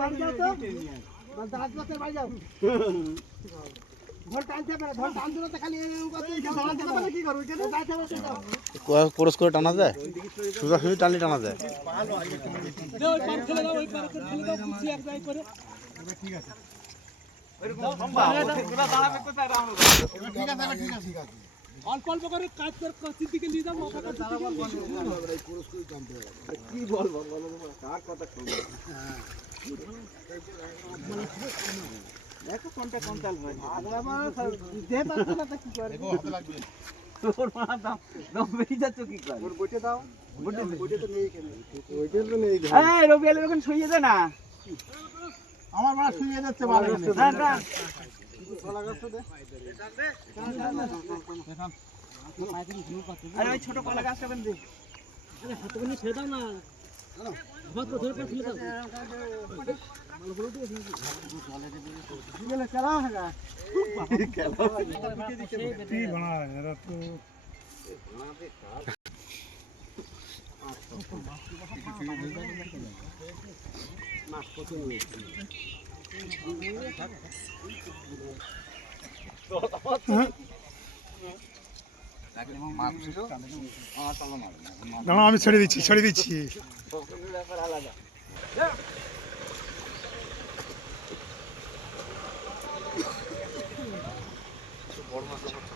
বাড়ি যাও তো দাঁত বাতের বাড়ি যাও ধর টানতে পারে ধর টানতে না খালি কি করব ক্রস করে টানা যায় সোজা সোজা টানলে টানা যায় ওই পার ফেলে দাও ওই পার ফেলে দাও কুচি এক জায়গা করে ঠিক আছে এরকম সম্ভব পুরো দাঁড়াবে কোথায় রাউন্ড ঠিক আছে ঠিক আছে অল্প অল্প করে কাজ করে কাচির দিকে নিয়ে যাও মাথা কাছে দিকে এই ক্রস করে টানতে হবে কি বলবো বলো কার কথা শুনবে দেখো কোনটা কোনটাল হয় আগ্রামা দে পারছ না তা কি করে দেখো হাতে লাগবে তোর মাথা দাও দাও বেরি যাচ্ছ কি করে ওর বইতে দাও বইতে তো নেই কেন বইতে তো নেই এই রবিয়াল এখন শুইয়ে দে না আমার মা শুইয়ে যাচ্ছে ভালো না না কলা গাছ দে আরে ওই ছোট কলা গাছটা বেন দে আরে হাতে করে ছেড়ে দাও না হাত ধরে করে ফেলে দাও খেলা হ্যাঁ কি বনা এরা তো মাছ কত নিয়েছে আমি ছেড়ে দিচ্ছি বড় মাছ